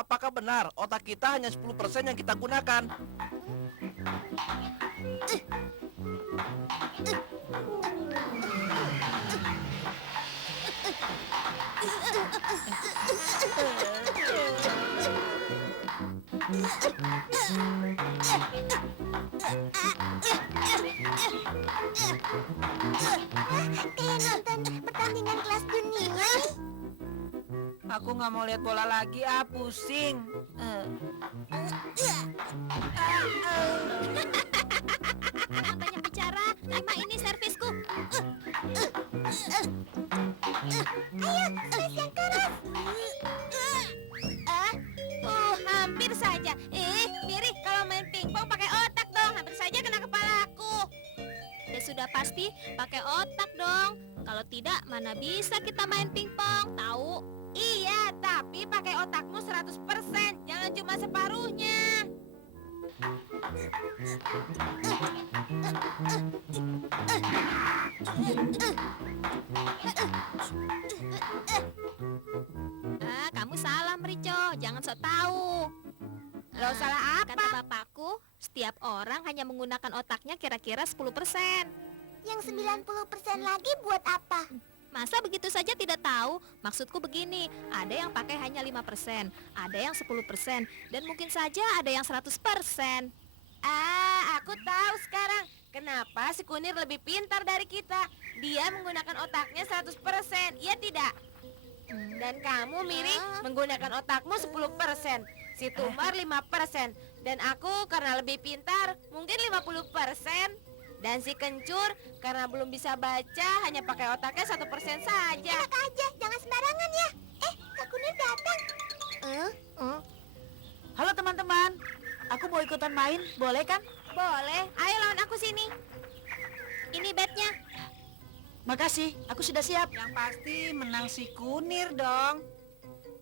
apakah benar otak kita hanya 10% yang kita gunakan? Kayak nonton pertandingan kelas dunia. Aku nggak mau lihat bola lagi, pusing. Jangan banyak bicara, terima ini servisku. Ayo, smash yang keras. Hampir saja. Miri, kalau main pingpong pakai otak dong. Hampir saja kena kepalaku. Ya sudah pasti pakai otak dong. Kalau tidak, mana bisa kita main pingpong, tahu? Iya, tapi pakai otakmu 100%, jangan cuma separuhnya. Kamu salah, Merico. Jangan sok tahu. Lo salah apa? Kata bapakku, setiap orang hanya menggunakan otaknya kira-kira 10%. Yang 90% lagi buat apa? Masa begitu saja tidak tahu? Maksudku begini, ada yang pakai hanya 5%, ada yang 10%, dan mungkin saja ada yang 100%. Aku tahu sekarang. Kenapa si Kunir lebih pintar dari kita? Dia menggunakan otaknya 100%, iya tidak? Dan kamu, Miri, menggunakan otakmu 10%, si Tumar 5%, dan aku karena lebih pintar, mungkin 50%. Dan si Kencur karena belum bisa baca hanya pakai otaknya 1% saja. Enak aja, jangan sembarangan ya. Kak Kunir datang. Halo teman-teman, aku mau ikutan main, boleh kan? Boleh, ayo lawan aku sini. Ini bednya. Makasih, aku sudah siap. Yang pasti menang si Kunir dong.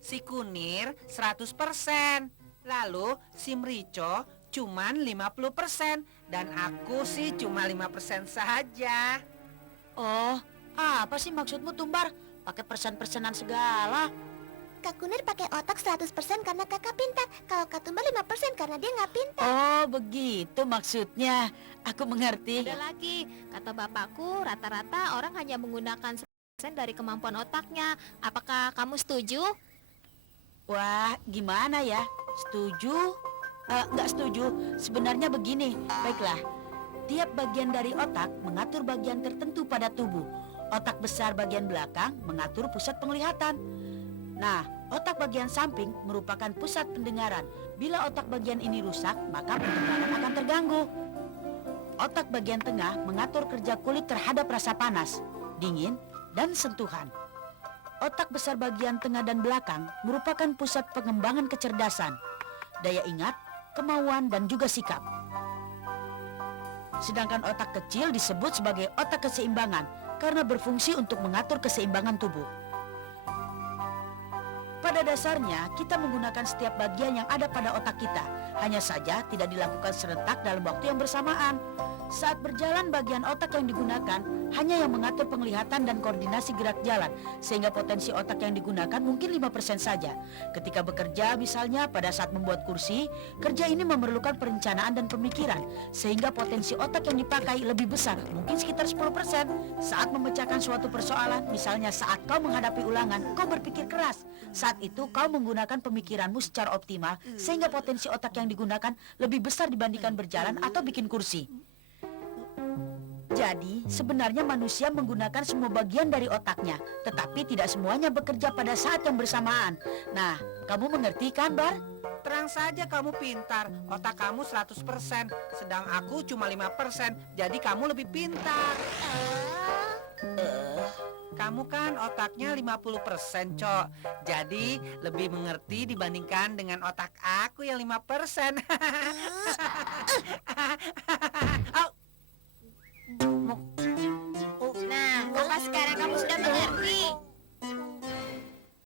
Si Kunir 100%. Lalu si Merico cuman 50%. Dan aku sih cuma 5% saja. Oh, apa sih maksudmu Tumbar? Pakai persen-persenan segala. Kak Kunir pakai otak 100% karena kakak pintar. Kalau Kak Tumbar 5% karena dia nggak pintar. Oh, begitu maksudnya. Aku mengerti. Ada lagi, kata bapakku rata-rata orang hanya menggunakan 1% dari kemampuan otaknya. Apakah kamu setuju? Wah, gimana ya? Setuju? Nggak setuju. Sebenarnya begini, baiklah. Tiap bagian dari otak mengatur bagian tertentu pada tubuh. Otak besar bagian belakang mengatur pusat penglihatan. Nah, otak bagian samping merupakan pusat pendengaran. Bila otak bagian ini rusak, maka pendengaran akan terganggu. Otak bagian tengah mengatur kerja kulit terhadap rasa panas, dingin, dan sentuhan. Otak besar bagian tengah dan belakang merupakan pusat pengembangan kecerdasan, daya ingat, kemauan, dan juga sikap. Sedangkan otak kecil disebut sebagai otak keseimbangan karena berfungsi untuk mengatur keseimbangan tubuh. Pada dasarnya, kita menggunakan setiap bagian yang ada pada otak kita. Hanya saja tidak dilakukan serentak dalam waktu yang bersamaan. Saat berjalan, bagian otak yang digunakan hanya yang mengatur penglihatan dan koordinasi gerak jalan, sehingga potensi otak yang digunakan mungkin 5% saja. Ketika bekerja, misalnya pada saat membuat kursi, kerja ini memerlukan perencanaan dan pemikiran, sehingga potensi otak yang dipakai lebih besar, mungkin sekitar 10%. Saat memecahkan suatu persoalan, misalnya saat kau menghadapi ulangan, kau berpikir keras. Saat itu kau menggunakan pemikiranmu secara optimal, sehingga potensi otak yang digunakan lebih besar dibandingkan berjalan atau bikin kursi. Jadi, sebenarnya manusia menggunakan semua bagian dari otaknya, tetapi tidak semuanya bekerja pada saat yang bersamaan. Nah, kamu mengerti kan, Bar? Terang saja kamu pintar. Otak kamu 100%. Sedang aku cuma 5%. Jadi kamu lebih pintar. Kamu kan otaknya 50%, Cok. Jadi lebih mengerti dibandingkan dengan otak aku yang 5%. Nah, apa sekarang kamu sudah mengerti?